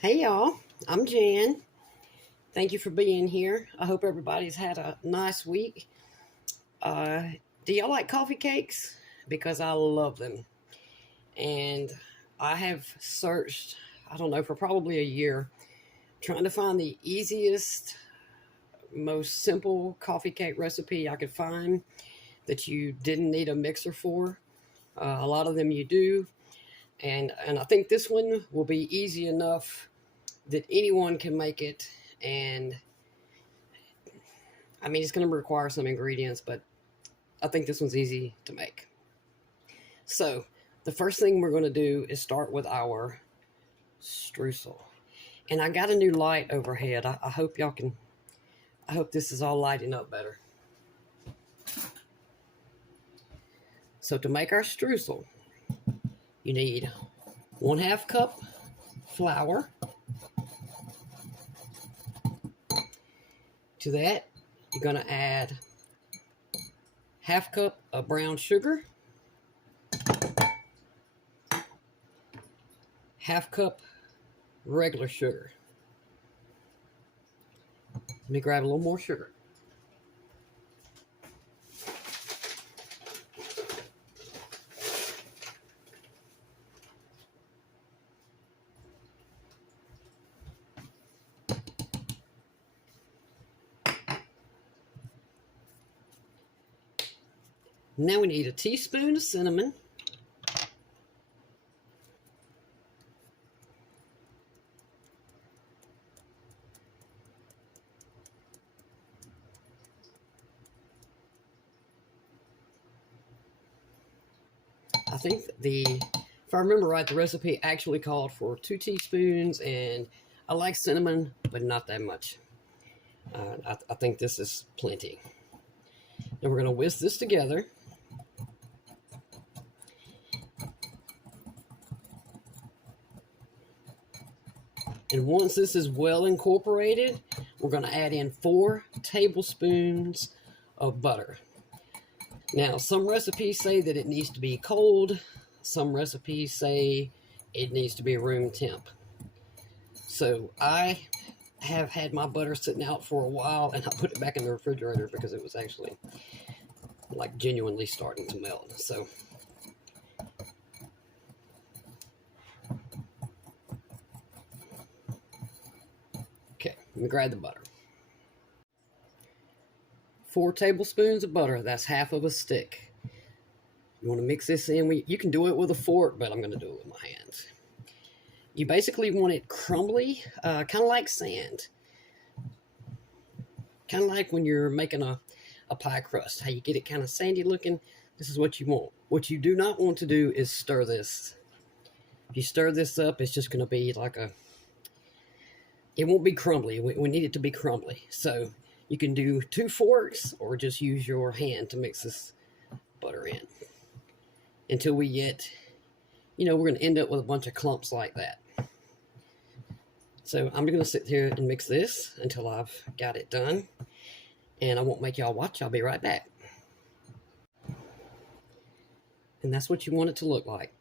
Hey y'all, I'm Jan. Thank you for being here. I hope everybody's had a nice week. Uh, do y'all like coffee cakes? Because I love them. And I have searched, I don't know, for probably a year, trying to find the easiest, most simple coffee cake recipe I could find that you didn't need a mixer for. A lot of them you do. And I think this one will be easy enough that anyone can make it. And I mean, it's going to require some ingredients, but I think this one's easy to make. So the first thing we're going to do is start with our streusel. And I got a new light overhead. I hope y'all can, I hope this is all lighting up better. So to make our streusel, you need 1/2 cup flour. To that, you're going to add 1/2 cup of brown sugar, 1/2 cup regular sugar. Let me grab a little more sugar. Now we need a teaspoon of cinnamon, I think if I remember right, the recipe actually called for 2 teaspoons, and I like cinnamon, but not that much. I think this is plenty. Now we're going to whisk this together. And once this is well incorporated, we're going to add in 4 tablespoons of butter. Now, some recipes say that it needs to be cold. Some recipes say it needs to be room temp. So I have had my butter sitting out for a while, and I put it back in the refrigerator because it was actually like genuinely starting to melt. So okay, let me grab the butter. 4 tablespoons of butter, that's 1/2 of a stick. You want to mix this in. You can do it with a fork, but I'm going to do it with my hands. You basically want it crumbly, kind of like sand. Kind of like when you're making a pie crust, how you get it kind of sandy looking. This is what you want. What you do not want to do is stir this. If you stir this up, it's just going to be like it won't be crumbly. We need it to be crumbly. So you can do 2 forks or just use your hand to mix this butter in until we get, we're going to end up with a bunch of clumps like that. So I'm going to sit here and mix this until I've got it done. And I won't make y'all watch. I'll be right back. And that's what you want it to look like.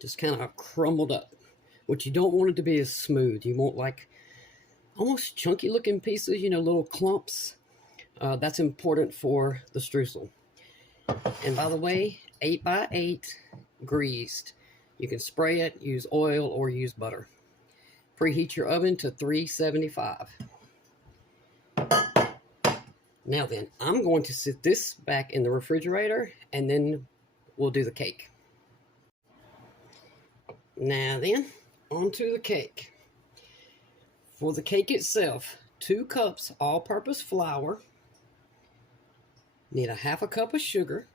Just kind of crumbled up. What you don't want it to be is smooth. You want like almost chunky looking pieces, little clumps. That's important for the streusel. And by the way, 8 by 8 greased. You can spray it, use oil, or use butter. Preheat your oven to 375. Now then, I'm going to sit this back in the refrigerator, and then we'll do the cake. Now then, onto the cake. For the cake itself, 2 cups all-purpose flour. Need 1/2 cup of sugar.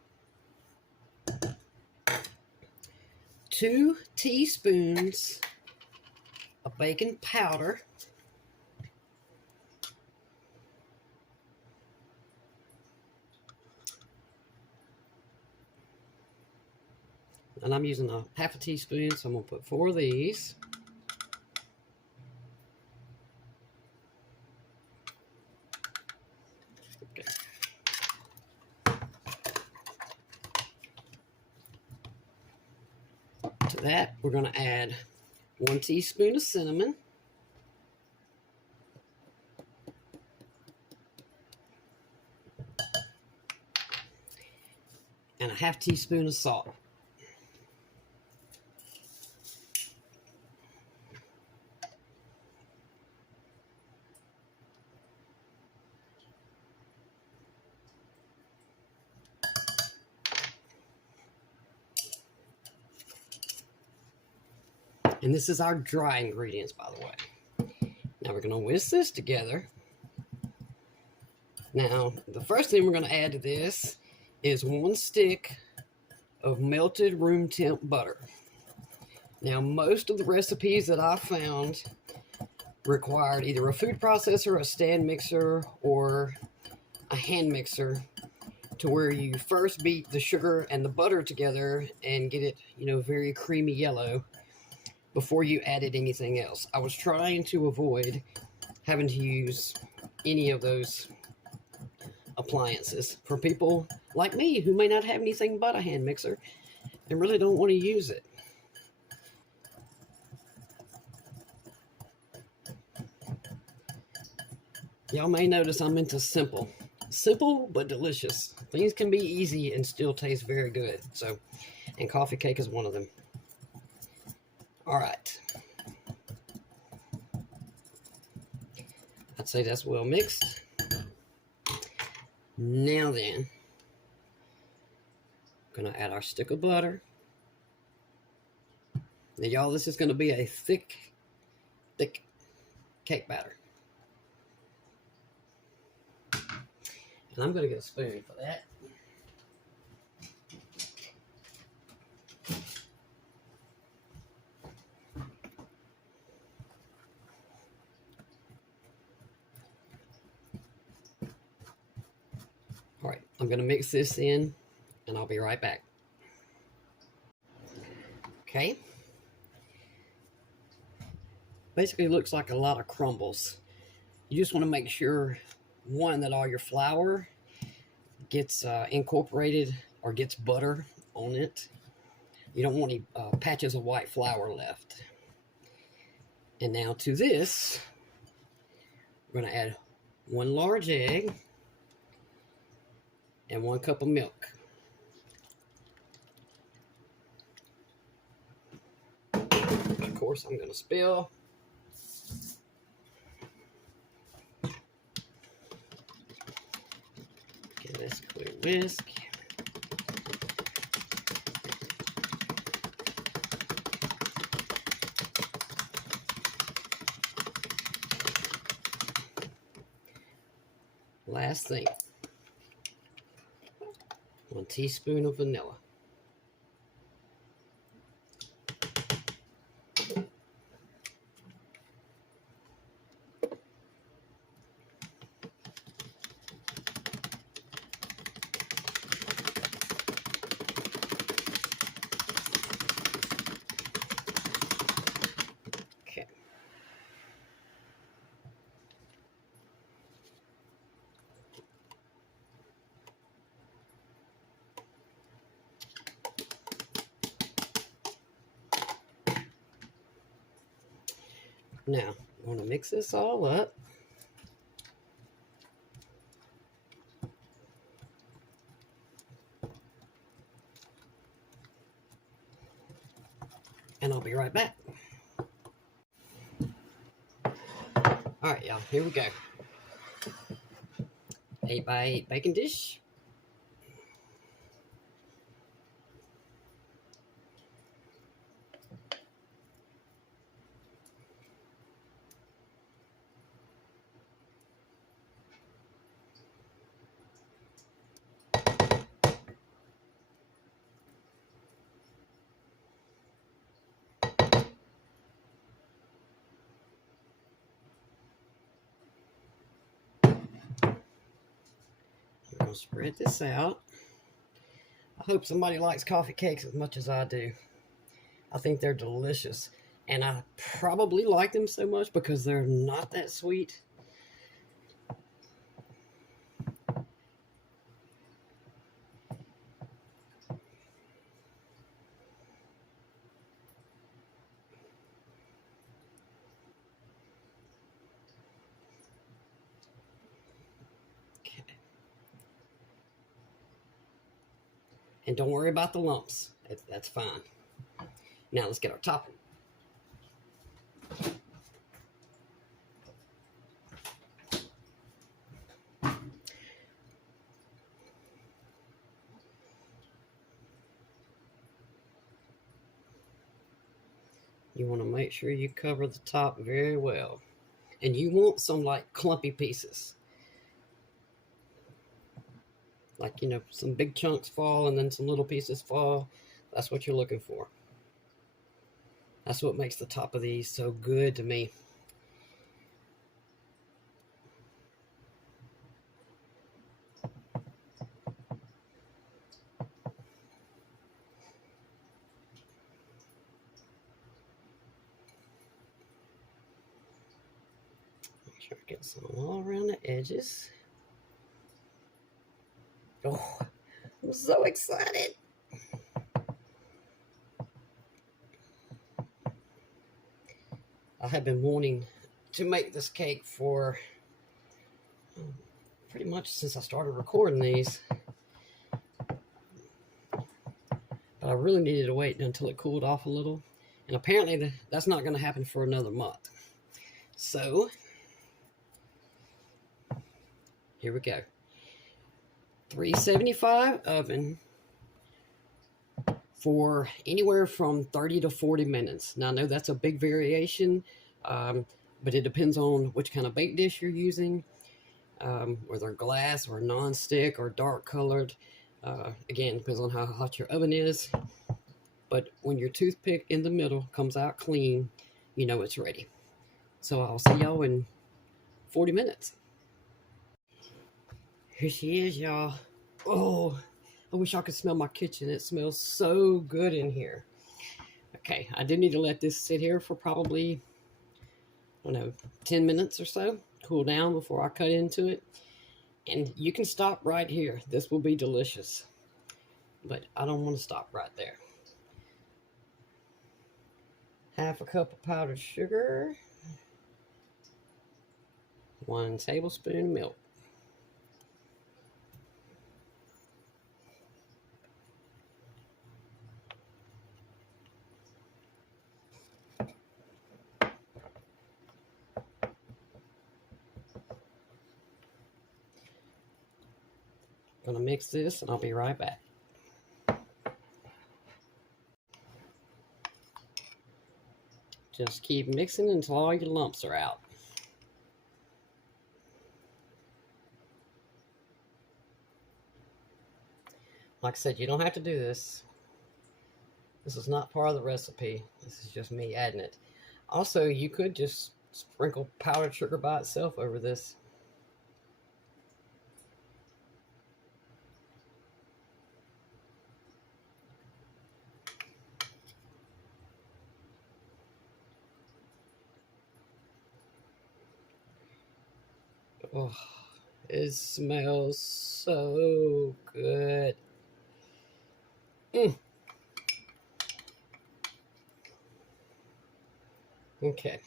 2 teaspoons of baking powder. And I'm using a 1/2 teaspoon, so I'm going to put 4 of these. Okay. To that, we're going to add 1 teaspoon of cinnamon, and a half teaspoon of salt. And this is our dry ingredients, by the way. Now we're going to whisk this together. Now, the first thing we're going to add to this is 1 stick of melted room temp butter. Now, most of the recipes that I found required either a food processor, a stand mixer, or a hand mixer, to where you first beat the sugar and the butter together and get it, very creamy yellow before you added anything else. I was trying to avoid having to use any of those appliances for people like me who may not have anything but a hand mixer and really don't want to use it. Y'all may notice I'm into simple. Simple but delicious. Things can be easy and still taste very good. And coffee cake is one of them. All right. I'd say that's well mixed. Now then, I'm going to add our stick of butter. Now, y'all, this is going to be a thick cake batter. And I'm going to get a spoon for that. All right, I'm going to mix this in, and I'll be right back. Okay. Basically, it looks like a lot of crumbles. You just want to make sure, one, that all your flour gets incorporated or gets butter on it. You don't want any patches of white flour left. And now to this, we're going to add 1 large egg and 1 cup of milk. Of course, I'm going to spill. Give this a quick whisk. Last thing, 1 teaspoon of vanilla. Okay. Now, I'm going to mix this all up. And I'll be right back. All right, y'all, here we go. 8x8 baking dish. I'm going to spread this out. I hope somebody likes coffee cakes as much as I do. I think they're delicious. And I probably like them so much because they're not that sweet. And don't worry about the lumps. That's fine. Now let's get our topping. You want to make sure you cover the top very well. And you want some like clumpy pieces. Like, you know, some big chunks fall and then some little pieces fall. That's what you're looking for. That's what makes the top of these so good to me. Make sure I get some all around the edges. Oh, I'm so excited. I have been wanting to make this cake for pretty much since I started recording these. But I really needed to wait until it cooled off a little. And apparently that's not going to happen for another month. So, here we go. 375 oven for anywhere from 30 to 40 minutes. Now, I know that's a big variation, but it depends on which kind of bake dish you're using, whether glass or non-stick or dark colored. Again, depends on how hot your oven is. But when your toothpick in the middle comes out clean, you know it's ready. So I'll see y'all in 40 minutes. Here she is, y'all. Oh, I wish I could smell my kitchen. It smells so good in here. Okay, I do need to let this sit here for probably, I don't know, 10 minutes or so. Cool down before I cut into it. And you can stop right here. This will be delicious. But I don't want to stop right there. Half a cup of powdered sugar. 1 tablespoon milk. Gonna mix this and I'll be right back. Just keep mixing until all your lumps are out. Like I said, you don't have to do this. This is not part of the recipe. This is just me adding it. Also, you could just sprinkle powdered sugar by itself over this. Oh, it smells so good. Okay.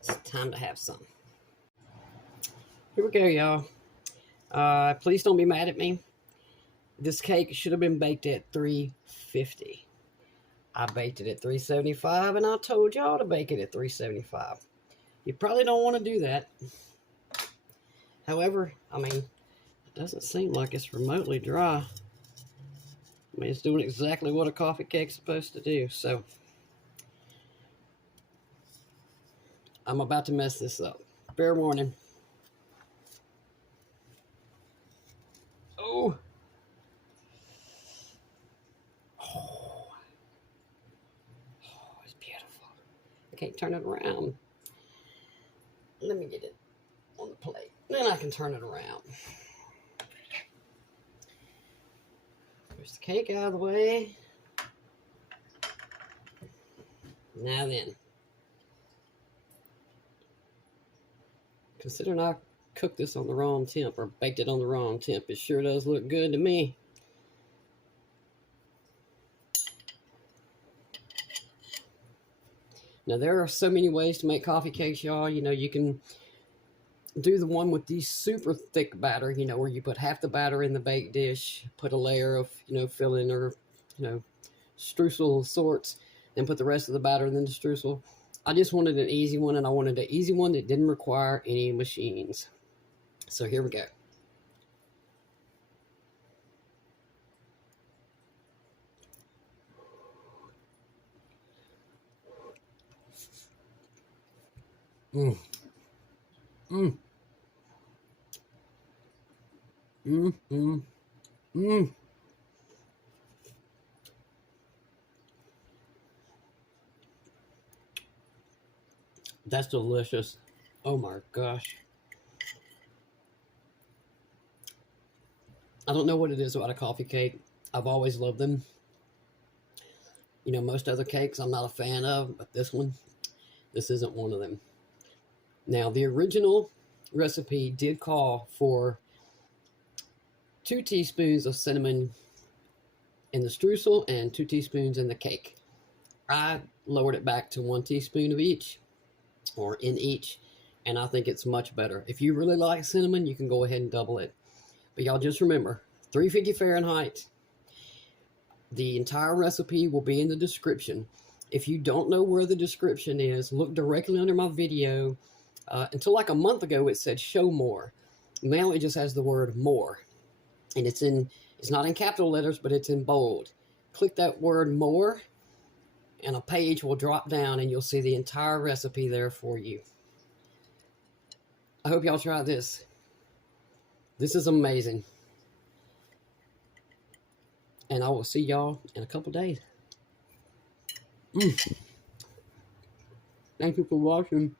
It's time to have some. Here we go, y'all. Please don't be mad at me. This cake should have been baked at 350. I baked it at 375, and I told y'all to bake it at 375. You probably don't want to do that. However, I mean, it doesn't seem like it's remotely dry. I mean, it's doing exactly what a coffee cake's supposed to do. So, I'm about to mess this up. Fair warning. Oh. It's beautiful. I can't turn it around. Let me get it on the plate. Then I can turn it around. Push the cake out of the way. Now then. Considering I cooked this on the wrong temp or baked it on the wrong temp, it sure does look good to me. Now, there are so many ways to make coffee cakes, y'all. You know, you can do the one with the super thick batter, you know, where you put half the batter in the baked dish, put a layer of, you know, filling or, you know, streusel of sorts, then put the rest of the batter in the streusel. I just wanted an easy one, and I wanted an easy one that didn't require any machines. So here we go. Mm. Mm. Mm. Mm. Mm. That's delicious. Oh my gosh. I don't know what it is about a coffee cake. I've always loved them. You know, most other cakes I'm not a fan of, but this isn't one of them. Now, the original recipe did call for 2 teaspoons of cinnamon in the streusel and 2 teaspoons in the cake. I lowered it back to 1 teaspoon of each, or in each, and I think it's much better. If you really like cinnamon, you can go ahead and double it. But y'all just remember, 350 Fahrenheit. The entire recipe will be in the description. If you don't know where the description is, look directly under my video. Until like a month ago, it said show more. Now it just has the word more. And it's not in capital letters, but it's in bold. Click that word more, and a page will drop down, and you'll see the entire recipe there for you. I hope y'all try this. This is amazing. And I will see y'all in a couple days. Thank you for watching.